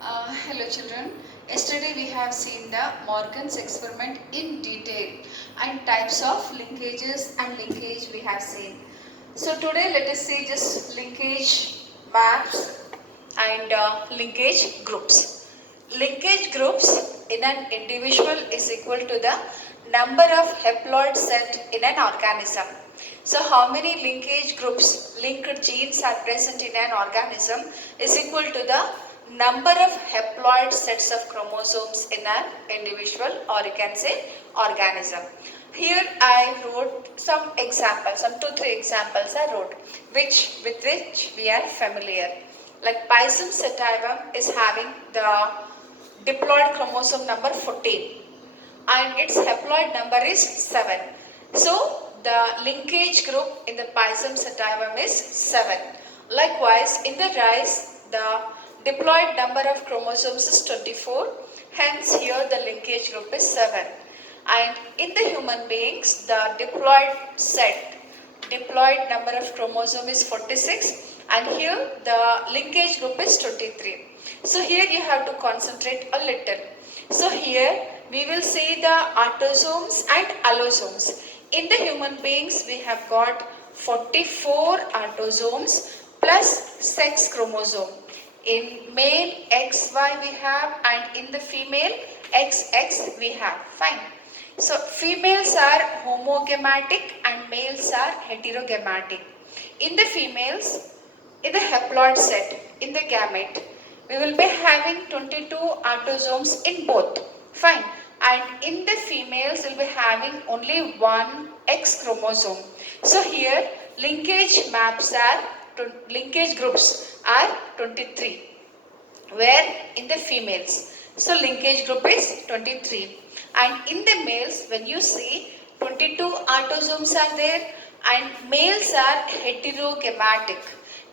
Hello children. Yesterday we have seen the Morgan's experiment in detail and types of linkages and linkage we have seen. So today let us see just linkage maps and linkage groups. Linkage groups in an individual is equal to the number of haploid set in an organism. So how many linkage groups, linked genes are present in an organism is equal to the number of haploid sets of chromosomes in an individual, or you can say organism. Here I wrote some examples, some 2-3 examples I wrote with which we are familiar. Like Pisum sativum is having the diploid chromosome number 14 and its haploid number is 7. So the linkage group in the Pisum sativum is 7. Likewise, in the rice, the diploid number of chromosomes is 24. Hence, here the linkage group is 7. And in the human beings, the diploid number of chromosome is 46. And here the linkage group is 23. So here you have to concentrate a little. So here we will see the autosomes and allosomes. In the human beings we have got 44 autosomes plus sex chromosome. In male XY we have, and in the female XX we have. Fine. So females are homogamatic and males are heterogamatic. In the females, in the haploid set, in the gamete, we will be having 22 autosomes in both. Fine. And in the females, we will be having only one X chromosome. So here, linkage groups are 23. Where in the females. So linkage group is 23. And in the males, when you see 22 autosomes are there and males are heterogamatic.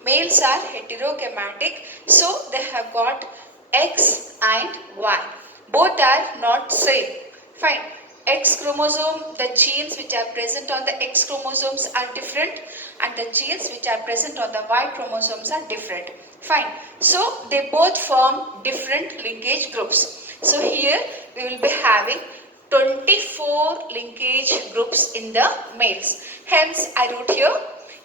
Males are heterogamatic, so they have got X and Y. Both are not same. Fine. X chromosome, the genes which are present on the X chromosomes are different and the genes which are present on the Y chromosomes are different. Fine. So they both form different linkage groups. So here we will be having 24 linkage groups in the males. Hence I wrote here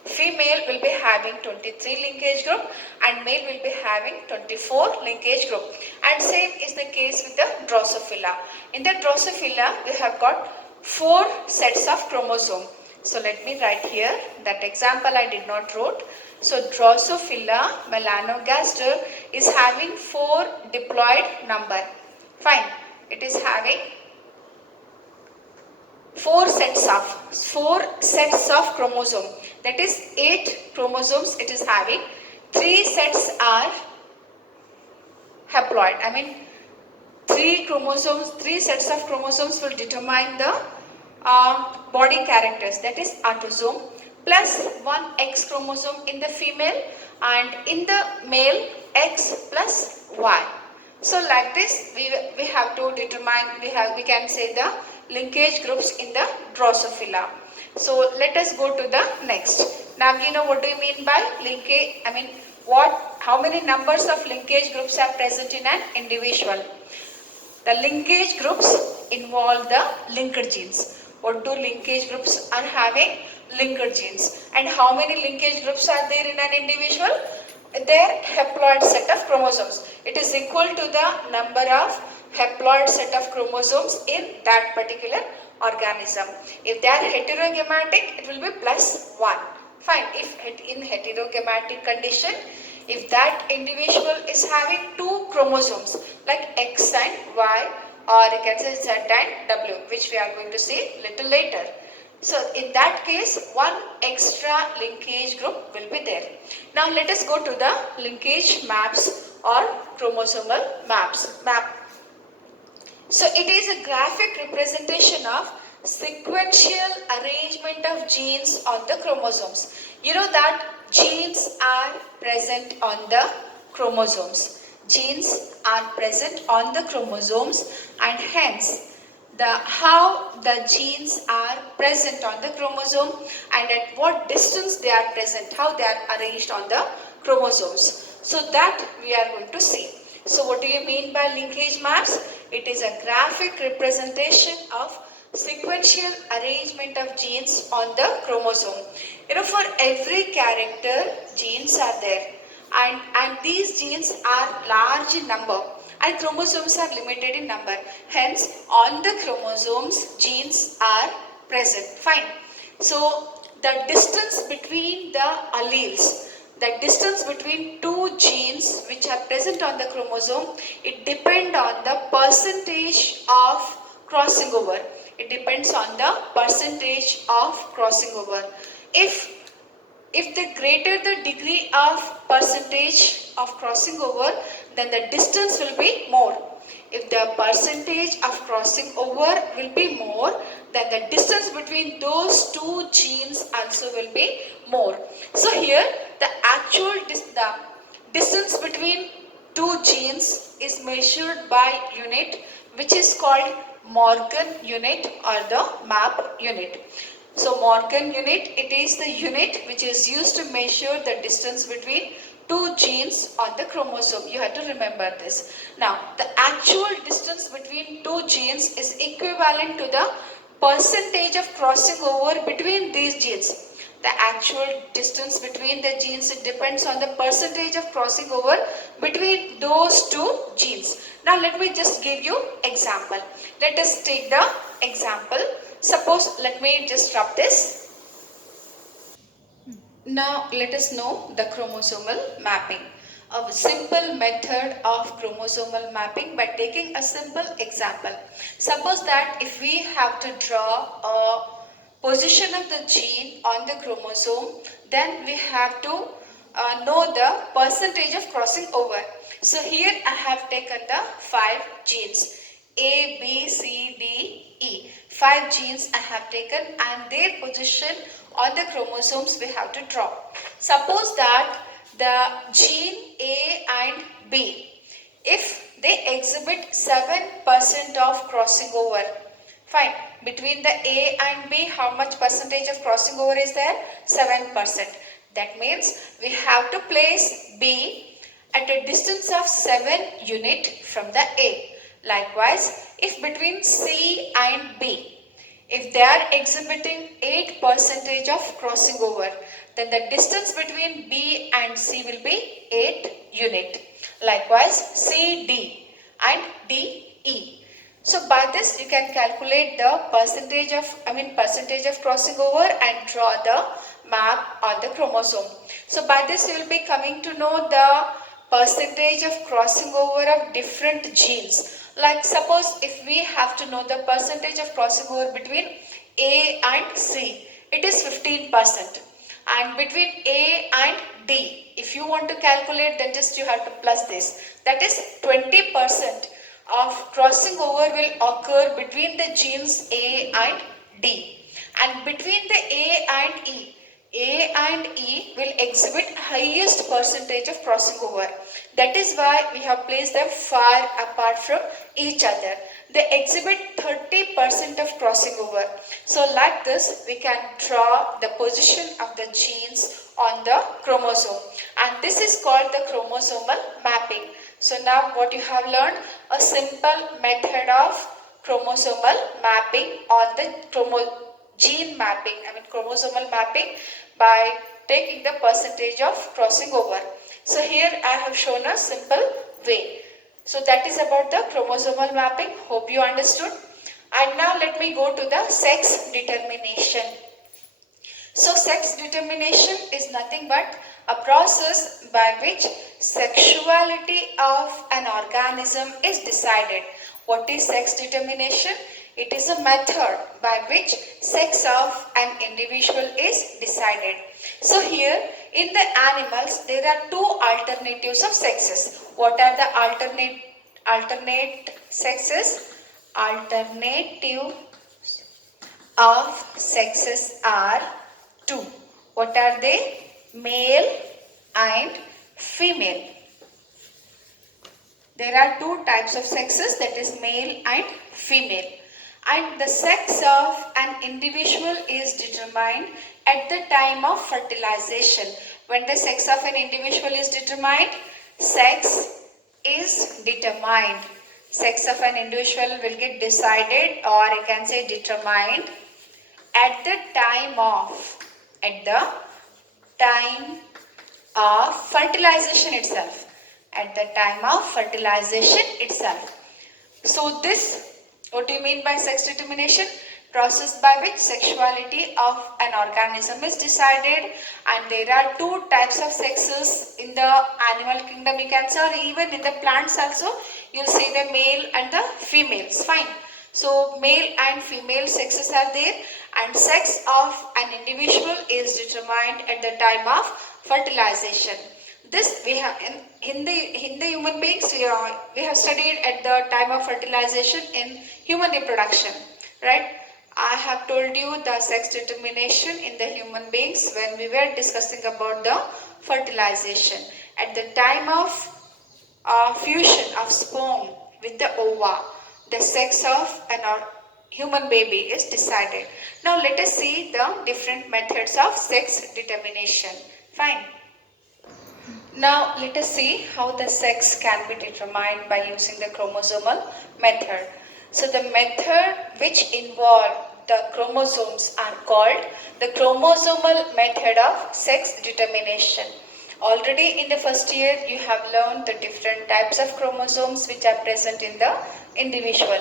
female will be having 23 linkage group and male will be having 24 linkage group. And same is the case with the Drosophila. In the Drosophila we have got 4 sets of chromosome. So let me write here that example I did not wrote. So Drosophila melanogaster is having 4 diploid number. Fine. It is having 4 sets of chromosome, that is 8 chromosomes it is having. 3 sets are haploid. I mean 3 sets of chromosomes will determine the body characters, that is autosome, plus 1 X chromosome in the female and in the male X plus Y. So like this we have to determine, we can say the linkage groups in the Drosophila. So let us go to the next. Now you know what do you mean by linkage? I mean how many numbers of linkage groups are present in an individual? The linkage groups involve the linked genes. What do linkage groups are having? Linked genes. And how many linkage groups are there in an individual? Their haploid set of chromosomes. It is equal to the number of haploid set of chromosomes in that particular organism. If they are heterogamatic, it will be plus 1. Fine. If in heterogamatic condition, if that individual is having 2 chromosomes like X and Y, or you can say Z and W, which we are going to see little later. So in that case, 1 extra linkage group will be there. Now let us go to the linkage maps or chromosomal map. So it is a graphic representation of sequential arrangement of genes on the chromosomes. You know that genes are present on the chromosomes. Genes are present on the chromosomes and hence how the genes are present on the chromosome and at what distance they are present, how they are arranged on the chromosomes. So that we are going to see. So what do you mean by linkage maps? It is a graphic representation of sequential arrangement of genes on the chromosome. For every character, genes are there, and these genes are large in number, and chromosomes are limited in number. Hence, on the chromosomes, genes are present. Fine. So the distance between the alleles, the distance between two genes which are present on the chromosome, it depends on the percentage of crossing over. It depends on the percentage of crossing over. If the greater the degree of percentage of crossing over, then the distance will be more. If the percentage of crossing over will be more, then the distance between those two genes also will be more. So here the actual distance between two genes is measured by unit which is called Morgan unit or the map unit. So Morgan unit, it is the unit which is used to measure the distance between two genes on the chromosome. You have to remember this. Now, the actual distance between two genes is equivalent to the percentage of crossing over between these genes. The actual distance between the genes, it depends on the percentage of crossing over between those two genes. Now let me just give you example. Let us take the example. Suppose, let me just rub this. Now let us know the chromosomal mapping. A simple method of chromosomal mapping by taking a simple example. Suppose that if we have to draw a position of the gene on the chromosome, then we have to know the percentage of crossing over. So here I have taken the 5 genes, A, B, C, D, E. 5 genes I have taken and their position on the chromosomes we have to draw. Suppose that the gene A and B, if they exhibit 7% of crossing over, fine. Between the A and B, how much percentage of crossing over is there? 7%. That means we have to place B at a distance of 7 unit from the A. Likewise, if between C and B, if they are exhibiting 8% of crossing over, then the distance between B and C will be 8 unit. Likewise, C, D and D, E. So by this you can calculate the percentage of crossing over and draw the map on the chromosome. So by this you will be coming to know the percentage of crossing over of different genes. Like suppose if we have to know the percentage of crossing over between A and C, it is 15%. And between A and D, if you want to calculate, then just you have to plus this. That is 20% of crossing over will occur between the genes A and D. And between the A and E will exhibit highest percentage of crossing over. That is why we have placed them far apart from each other. They exhibit 30% of crossing over. So like this, we can draw the position of the genes on the chromosome. And this is called the chromosomal mapping. So now what you have learned, a simple method of chromosomal mapping on the chromosomal mapping by taking the percentage of crossing over. So here I have shown a simple way. So that is about the chromosomal mapping. Hope you understood. And now let me go to the sex determination. So sex determination is nothing but a process by which sexuality of an organism is decided. What is sex determination? It is a method by which sex of an individual is decided. So here in the animals there are two alternatives of sexes. What are the alternate sexes? Alternative of sexes are two. What are they? Male and female. There are two types of sexes, that is male and female. And the sex of an individual is determined at the time of fertilization. When the sex of an individual is determined, sex is determined. Sex of an individual will get decided, or I can say determined, at the time of fertilization itself. At the time of fertilization itself. So this, what do you mean by sex determination? Process by which sexuality of an organism is decided, and there are two types of sexes in the animal kingdom, you can say, or even in the plants also. You'll see the male and the females. Fine. So male and female sexes are there, and sex of an individual is determined at the time of fertilization. This we have in the human beings, we have studied at the time of fertilization in human reproduction, right? I have told you the sex determination in the human beings when we were discussing about the fertilization. At the time of fusion of sperm with the ova, the sex of an human baby is decided. Now let us see the different methods of sex determination. Fine. Now let us see how the sex can be determined by using the chromosomal method. So the method which involve the chromosomes are called the chromosomal method of sex determination. Already in the first year you have learned the different types of chromosomes which are present in the individual.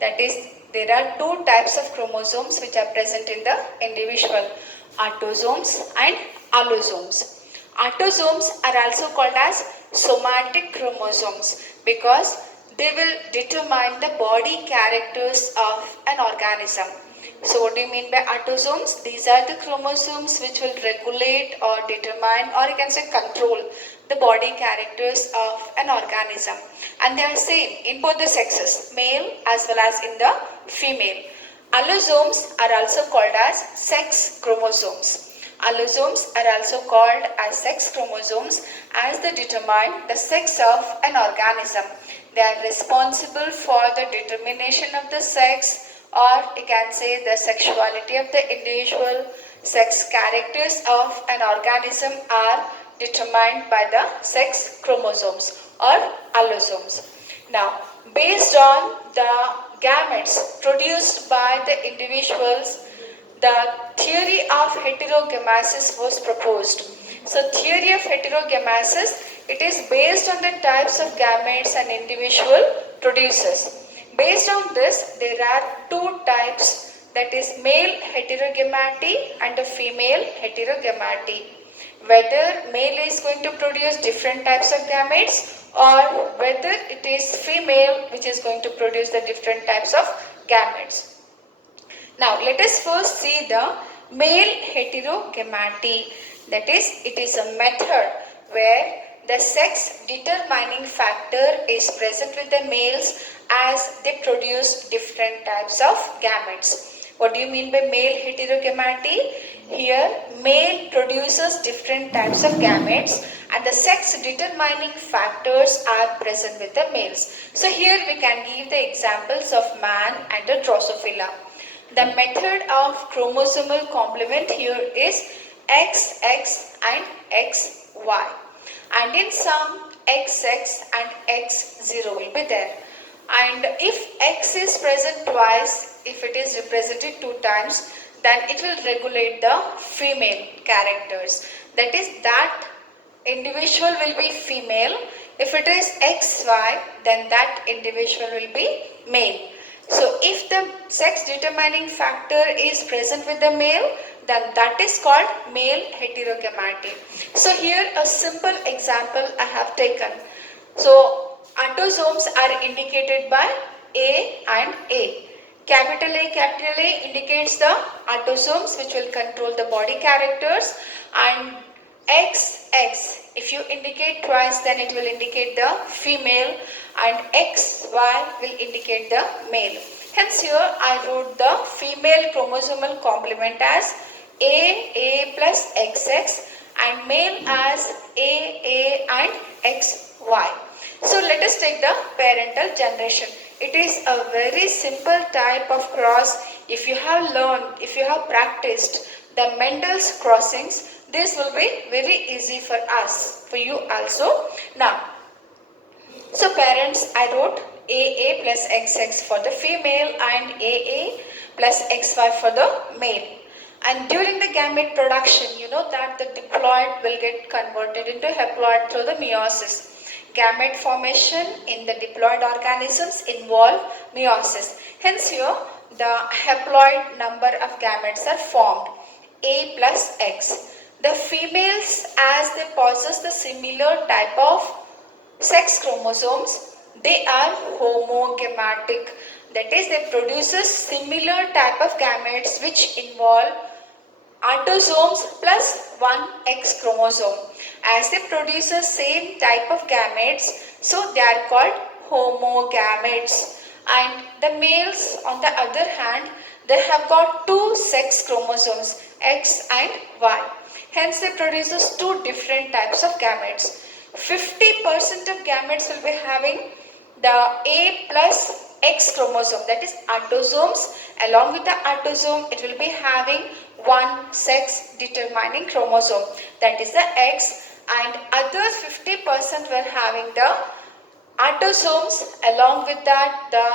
That is, there are two types of chromosomes which are present in the individual, autosomes and allosomes. Autosomes are also called as somatic chromosomes because they will determine the body characters of an organism. So what do you mean by autosomes? These are the chromosomes which will regulate or determine, or you can say control, the body characters of an organism. And they are same in both the sexes, male as well as in the female. Allosomes are also called as sex chromosomes. Allosomes are also called as sex chromosomes as they determine the sex of an organism. They are responsible for the determination of the sex, or you can say the sexuality of the individual. Sex characters of an organism are determined by the sex chromosomes or allosomes. Now, based on the gametes produced by the individuals, the theory of heterogamasis was proposed. So theory of heterogamasis, it is based on the types of gametes an individual produces. Based on this, there are two types, that is male heterogamety and a female heterogamety. Whether male is going to produce different types of gametes, or whether it is female which is going to produce the different types of gametes. Now let us first see the male heterogamety. That is, it is a method where the sex determining factor is present with the males as they produce different types of gametes. What do you mean by male heterogamety? Here, male produces different types of gametes and the sex determining factors are present with the males. So here we can give the examples of man and the Drosophila. The method of chromosomal complement here is XX and XY. And in some, XX and X0 will be there. And if X is present twice, if it is represented two times, then it will regulate the female characters. That is, that individual will be female. If it is XY, then that individual will be male. So if the sex determining factor is present with the male, then that is called male heterogamety. So here a simple example I have taken. So autosomes are indicated by A and A. Capital A indicates the autosomes which will control the body characters, and XX, if you indicate twice, then it will indicate the female, and XY will indicate the male. Hence here I wrote the female chromosomal complement as A plus XX and male as A and XY. So let us take the parental generation. It is a very simple type of cross. If you have learned, if you have practiced the Mendel's crossings, this will be very easy for us, for you also. Now, So parents, I wrote AA plus XX for the female and AA plus XY for the male. And during the gamete production, you know that the diploid will get converted into haploid through the meiosis. Gamete formation in the diploid organisms involve meiosis. Hence here, the haploid number of gametes are formed, A plus X. The females, as they possess the similar type of sex chromosomes, they are homogametic. That is, they produces similar type of gametes which involve autosomes plus one X chromosome. As they produce the same type of gametes, so they are called homogametes. And the males, on the other hand, they have got two sex chromosomes, X and Y. Hence, they produces two different types of gametes. 50% of gametes will be having the A plus X chromosome, that is autosomes. Along with the autosome, it will be having one sex determining chromosome, that is the X, and other 50% were having the autosomes. Along with that, the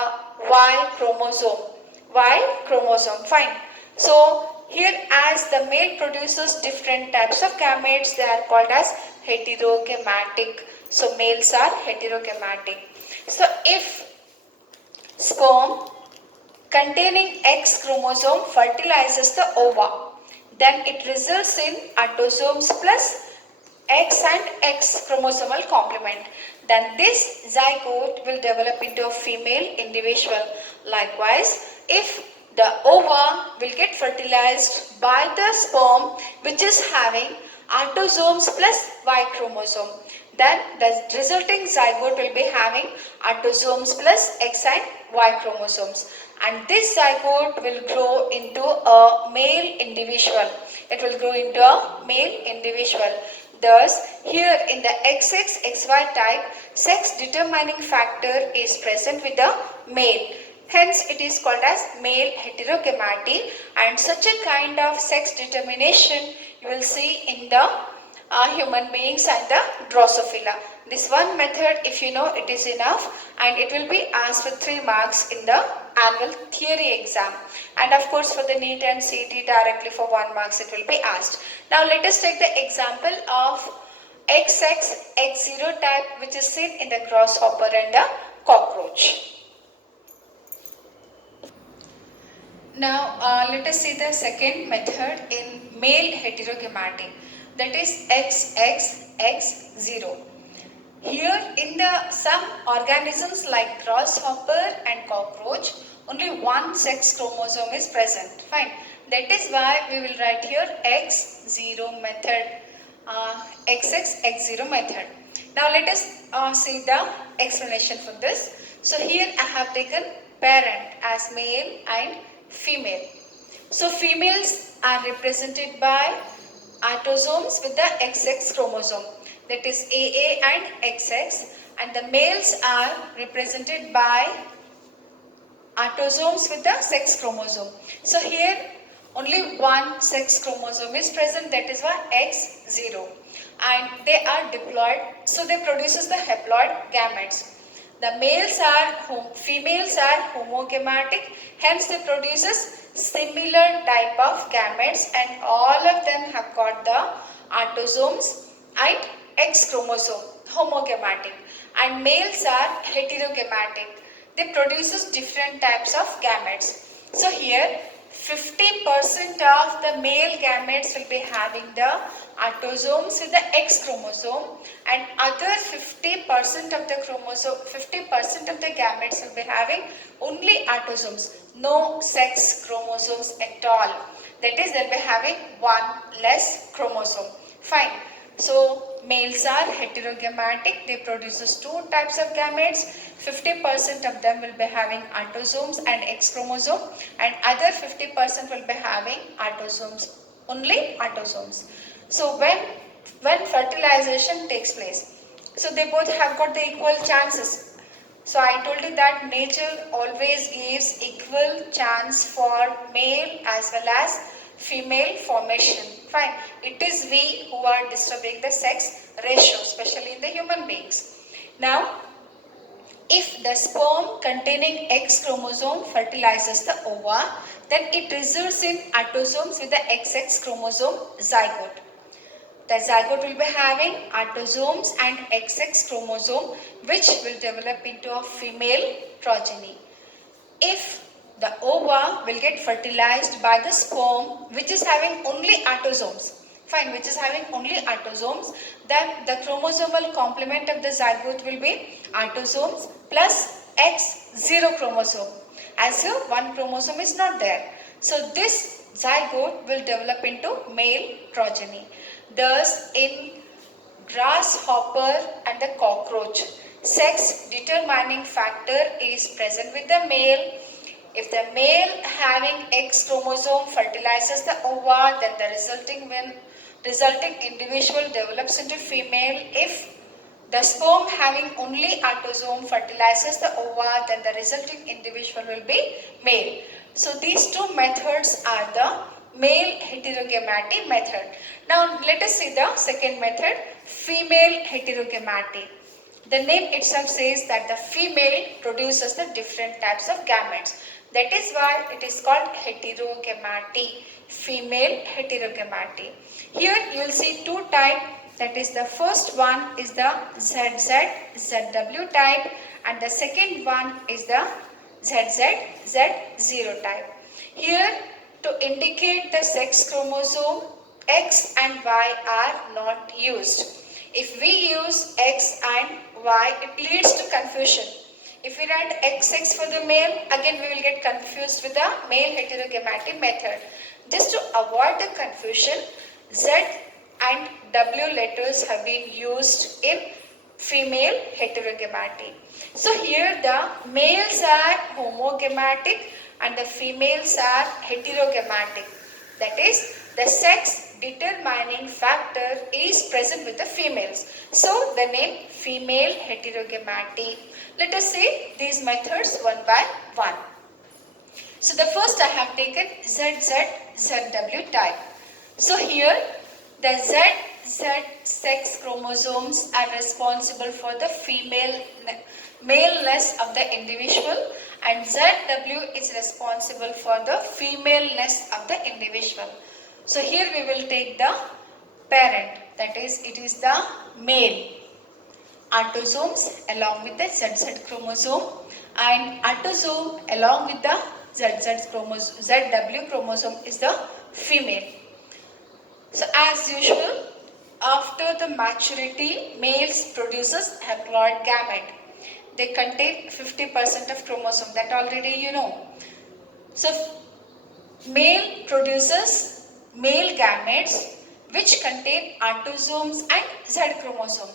Y chromosome. Y chromosome, fine. So here, as the male produces different types of gametes, they are called as heterogamatic. So males are heterogamatic. So if sperm containing X chromosome fertilizes the ova, then it results in autosomes plus X and X chromosomal complement. Then this zygote will develop into a female individual. Likewise, if the ova will get fertilized by the sperm which is having autosomes plus Y chromosome, then the resulting zygote will be having autosomes plus X and Y chromosomes, and this zygote will grow into a male individual. It will grow into a male individual. Thus, here in the XX-XY type, sex determining factor is present with the male. Hence, it is called as male heterogameity, and such a kind of sex determination you will see in the human beings and the Drosophila. This one method, if you know, it is enough, and it will be asked with 3 marks in the annual theory exam. And of course, for the NEET and CET, directly for 1 marks it will be asked. Now let us take the example of XX-X0 type, which is seen in the grasshopper and the cockroach. Now let us see the second method in male heterogameity, that is XX-X0. Here in the some organisms like grasshopper and cockroach, only one sex chromosome is present. Fine. That is why we will write here X0 method, XX-X0 method. Now let us see the explanation for this. So here I have taken parent as male and female. So females are represented by autosomes with the XX chromosome, that is AA and XX, and the males are represented by autosomes with the sex chromosome. So here only one sex chromosome is present, that is why X0, and they are diploid, so they produces the haploid gametes. The females are homogametic, hence they produces similar type of gametes, and all of them have got the autosomes and X chromosome, homogametic, and males are heterogametic. They produces different types of gametes. So here 50% of the male gametes will be having the autosomes with the X chromosome, and other 50% of the chromosome, 50% of the gametes will be having only autosomes, no sex chromosomes at all. That is, they'll be having one less chromosome. Fine. So males are heterogametic, they produces two types of gametes. 50% of them will be having autosomes and X chromosome, and other 50% will be having autosomes, only autosomes. So when fertilization takes place, so they both have got the equal chances. So I told you that nature always gives equal chance for male as well as female formation. Fine. It is we who are disturbing the sex ratio, especially in the human beings. Now, If the sperm containing X chromosome fertilizes the ova, then it results in autosomes with the XX chromosome zygote. The zygote will be having autosomes and XX chromosome, which will develop into a female progeny. If the ova will get fertilized by the sperm which is having only autosomes, fine, which is having only autosomes, then the chromosomal complement of the zygote will be autosomes plus X0 chromosome. As here, one chromosome is not there. So this zygote will develop into male progeny. Thus, in grasshopper and the cockroach, sex determining factor is present with the male. If the male having X chromosome fertilizes the ova, then the resulting individual develops into female. If the sperm having only autosome fertilizes the ova, then the resulting individual will be male. So these two methods are the male heterogamaty method. Now let us see the second method, female heterogamaty. The name itself says that the female produces the different types of gametes. That is why it is called heterogamaty, female heterogamaty. Here you will see two types. That is, the first one is the ZZ, ZW type, and the second one is the ZZ, Z0 type. Here, to indicate the sex chromosome, X and Y are not used. If we use X and Y, it leads to confusion. If we write XX for the male, again we will get confused with the male heterogamaty method. Just to avoid the confusion, Z and W letters have been used in female heterogamaty. So here the males are homogamatic and the females are heterogamatic. That is, the sex determining factor is present with the females. So the name female heterogamaty. Let us see these methods one by one. So the first I have taken ZZ, ZW type. So here the ZZ sex chromosomes are responsible for the maleness of the individual, and ZW is responsible for the femaleness of the individual. So here we will take the parent, that is, it is the male. Autosomes along with the ZZ chromosome, and autosome along with the ZW chromosome is the female. So as usual, after the maturity, males produces haploid gamete. They contain 50% of chromosome, that already you know. So male produces male gametes which contain autosomes and Z chromosome.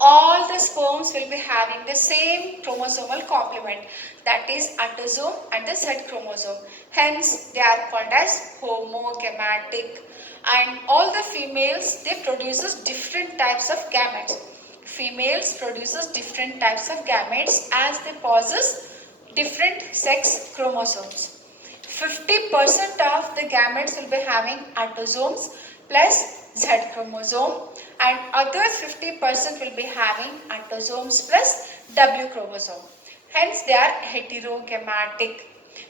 All the sperms will be having the same chromosomal complement, that is autosome and the Z chromosome. Hence they are called as homogamatic. And all the females, they produces different types of gametes. Females produces different types of gametes as they possess different sex chromosomes. 50% of the gametes will be having autosomes plus Z chromosome, and other 50% will be having autosomes plus W chromosome. Hence they are heterogamatic.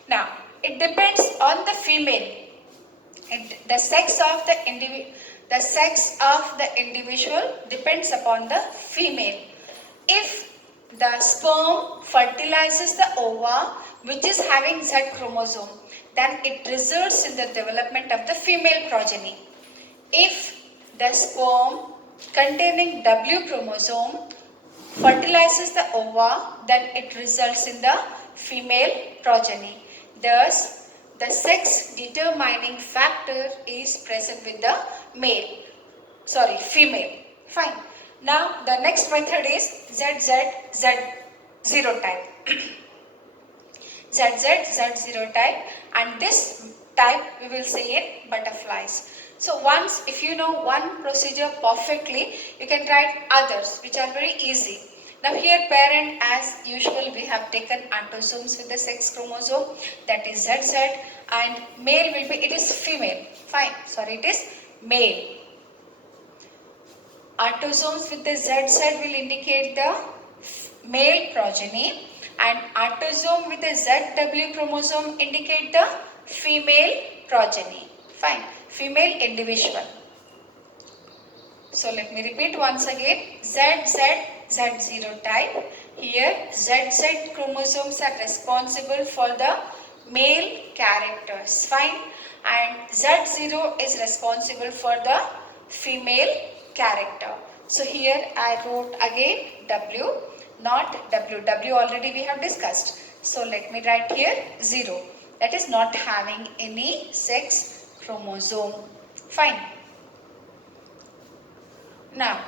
Now it depends on the female. The sex of the individual depends upon the female. If the sperm fertilizes the ova which is having Z chromosome, then it results in the development of the female progeny. If the sperm containing W chromosome fertilizes the ova, then it results in the female progeny. Thus, the sex determining factor is present with the female. Fine. Now the next method is ZZ-Z0 type. ZZ-Z0 type, and this type we will see in butterflies. So once, if you know one procedure perfectly, you can write others which are very easy. Now here parent, as usual, we have taken autosomes with the sex chromosome, that is ZZ, and male will be, it is female. Fine, sorry, it is male. Autosomes with the ZZ will indicate the male progeny, and autosome with a ZW chromosome indicate the female progeny. Fine, female individual. So let me repeat once again. Z0 type. Here ZZ chromosomes are responsible for the male characters. Fine. And Z0 is responsible for the female character. So here I wrote again W, not W. W already we have discussed. So let me write here 0. That is not having any sex chromosome. Fine. Now,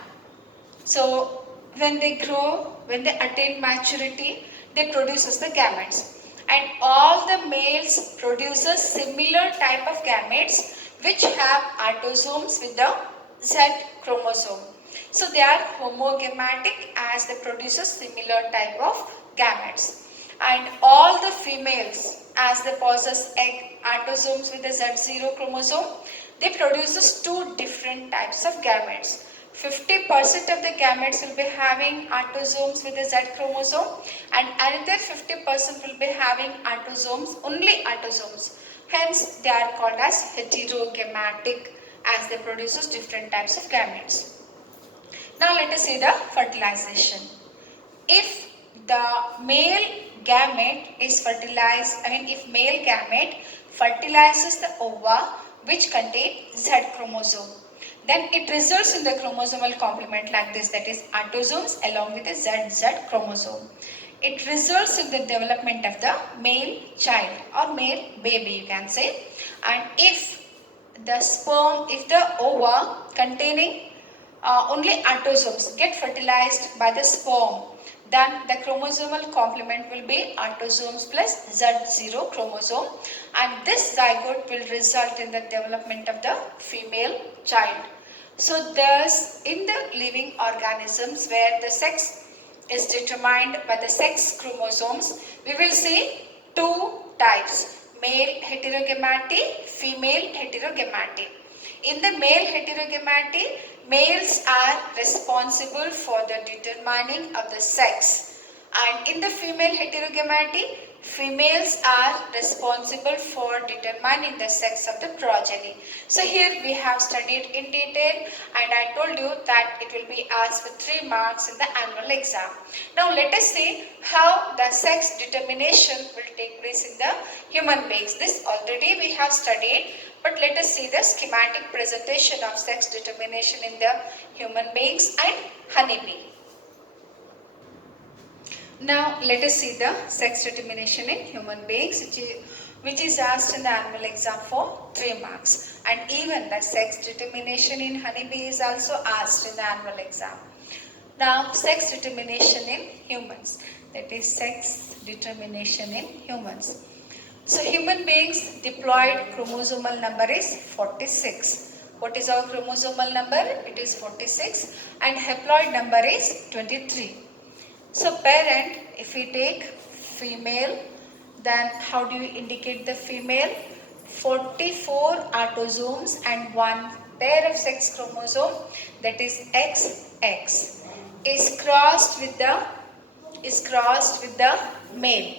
so when they grow, when they attain maturity, they produces the gametes. And all the males produces similar type of gametes which have autosomes with the Z chromosome. So they are homogamatic as they produces similar type of gametes. And all the females as they possess autosomes with the Z0 chromosome, they produces two different types of gametes. 50% of the gametes will be having autosomes with the Z chromosome and another 50% will be having autosomes, only autosomes. Hence, they are called as heterogamatic as they produces different types of gametes. Now, let us see the fertilization. If the male gamete is fertilized, if male gamete fertilizes the ova which contain Z chromosome, then it results in the chromosomal complement like this, that is autosomes along with the ZZ chromosome. It results in the development of the male child or male baby, you can say. And if the sperm, if the ova containing only autosomes get fertilized by the sperm, then the chromosomal complement will be autosomes plus Z0 chromosome, and this zygote will result in the development of the female child. So thus, in the living organisms where the sex is determined by the sex chromosomes, we will see two types, male heterogamety, female heterogamety. In the male heterogamety, males are responsible for the determining of the sex, and in the female heterogamety, females are responsible for determining the sex of the progeny. So here we have studied in detail, and I told you that it will be asked with 3 marks in the annual exam. Now let us see how the sex determination will take place in the human beings. This already we have studied, but let us see the schematic presentation of sex determination in the human beings and honeybee. Now let us see the sex determination in human beings, which is asked in the annual exam for 3 marks, and even the sex determination in honeybee is also asked in the annual exam. Now sex determination in humans, that is sex determination in humans. So human beings diploid chromosomal number is 46. What is our chromosomal number? It is 46, and haploid number is 23. So parent, if we take female, then how do you indicate the female? 44 autosomes and 1 pair of sex chromosome, that is XX, is crossed with the male.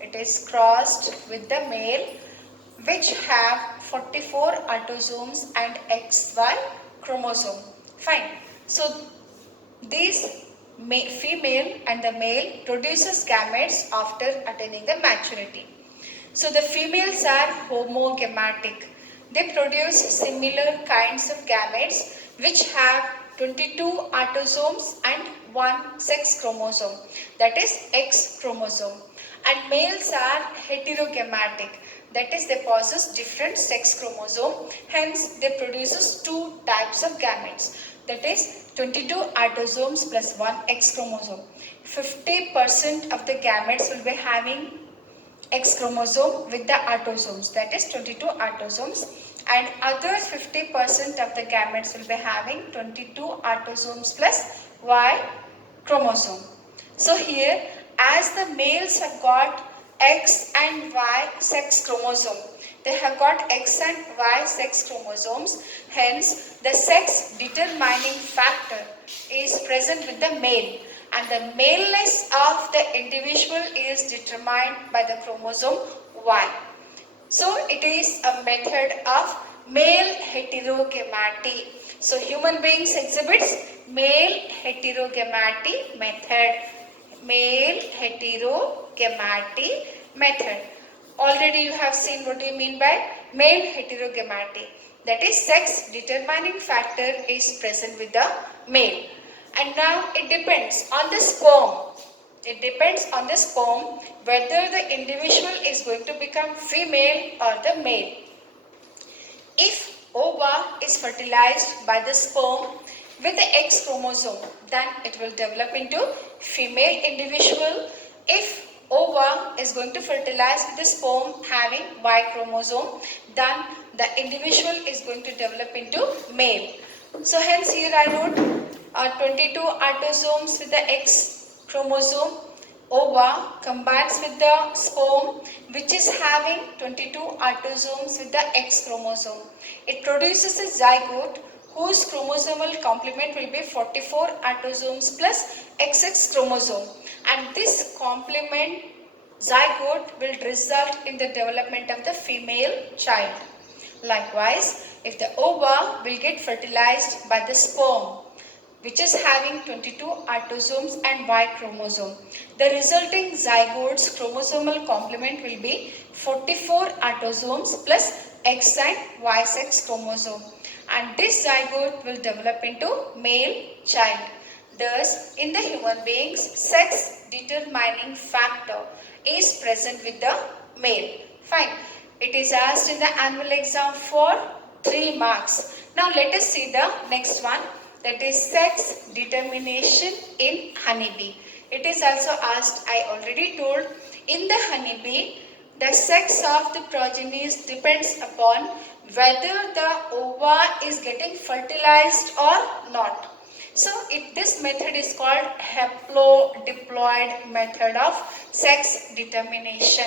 It is crossed with the male which have 44 autosomes and XY chromosome. Fine. So these female and the male produces gametes after attaining the maturity. So the females are homogamatic. They produce similar kinds of gametes which have 22 autosomes and 1 sex chromosome, that is X chromosome. And males are heterogamatic, that is they possess different sex chromosome, hence they produces 2 types of gametes, that is 22 autosomes plus 1 X chromosome. 50% of the gametes will be having X chromosome with the autosomes, that is 22 autosomes, and other 50% of the gametes will be having 22 autosomes plus Y chromosome. So here, as the males have got X and Y sex chromosome, they have got X and Y sex chromosomes, hence the sex determining factor is present with the male, and the maleness of the individual is determined by the chromosome Y. So it is a method of male heterogamaty. So human beings exhibits male heterogamaty method. Male heterogamaty method. Already you have seen what do you mean by male heterogamaty. That is, sex determining factor is present with the male. And now it depends on the sperm. It depends on the sperm whether the individual is going to become female or the male. If ova is fertilized by the sperm with the X chromosome, then it will develop into female individual. If ova is going to fertilize with the sperm having Y chromosome, then the individual is going to develop into male. So hence here I wrote 22 autosomes with the X chromosome. Ova combines with the sperm which is having 22 autosomes with the X chromosome. It produces a zygote whose chromosomal complement will be 44 autosomes plus XX chromosome, and this complement zygote will result in the development of the female child. Likewise, if the ova will get fertilized by the sperm which is having 22 autosomes and Y chromosome, the resulting zygote's chromosomal complement will be 44 autosomes plus X and Y sex chromosome, and this zygote will develop into male child. Thus, in the human beings, sex determining factor is present with the male. Fine. It is asked in the annual exam for 3 marks. Now let us see the next one, that is sex determination in honeybee. It is also asked, I already told, in the honeybee, the sex of the progenies depends upon whether the ova is getting fertilized or not. So this method is called haplodiploid method of sex determination.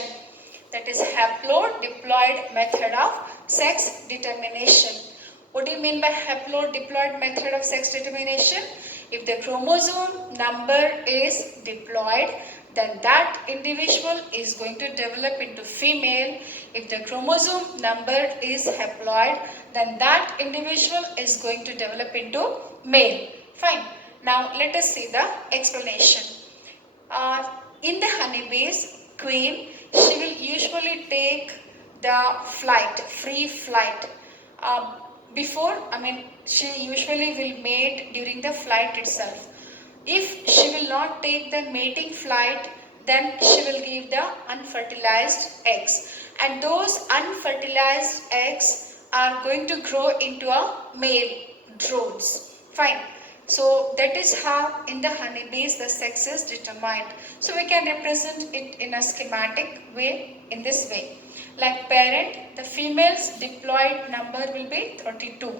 That is haplodiploid method of sex determination. What do you mean by haplodiploid method of sex determination? If the chromosome number is diploid, then that individual is going to develop into female. If the chromosome number is haploid, then that individual is going to develop into male. Fine. Now let us see the explanation. In the honeybees, queen, she will usually take the flight, free flight. She usually will mate during the flight itself. If she will not take the mating flight, then she will give the unfertilized eggs. And those unfertilized eggs are going to grow into a male drones. Fine. So that is how in the honeybees the sex is determined. So we can represent it in a schematic way, in this way. Like parent, the female's diploid number will be 32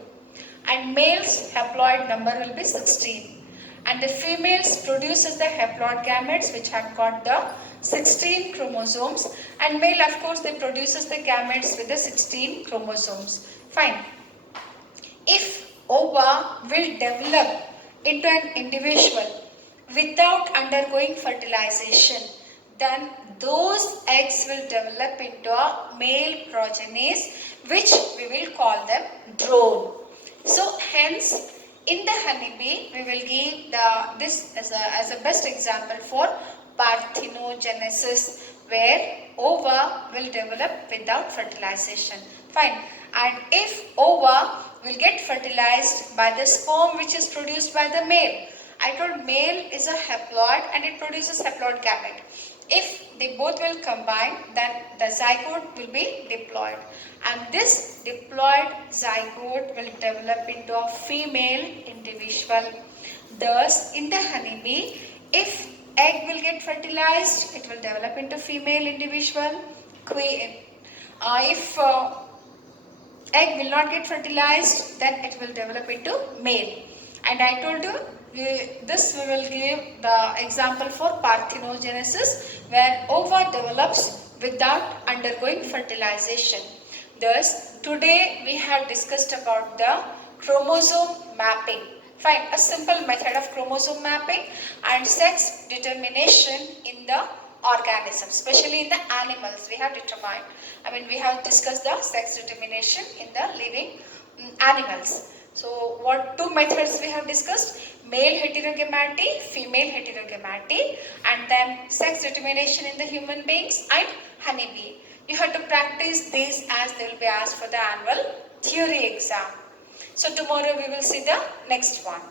and male's haploid number will be 16. And the females produces the haploid gametes which have got the 16 chromosomes, and male, of course, they produces the gametes with the 16 chromosomes. Fine. If ova will develop into an individual without undergoing fertilization, then those eggs will develop into a male progenies, which we will call them drone. So hence, in the honeybee, we will give this as a best example for parthenogenesis, where ova will develop without fertilization. Fine. And if ova will get fertilized by the sperm which is produced by the male, I told male is a haploid and it produces haploid gamete. If they both will combine, then the zygote will be diploid, and this diploid zygote will develop into a female individual. Thus, in the honeybee, if egg will get fertilized, it will develop into female individual. If egg will not get fertilized, then it will develop into male. And I told you, this we will give the example for parthenogenesis, where ova develops without undergoing fertilization. Thus, today we have discussed about the chromosome mapping. Fine, a simple method of chromosome mapping and sex determination in the organisms, especially in the animals we have determined. We have discussed the sex determination in the living animals. So what two methods we have discussed? Male heterogamaty, female heterogamaty, and then sex determination in the human beings and honeybee. You have to practice these as they will be asked for the annual theory exam. So tomorrow we will see the next one.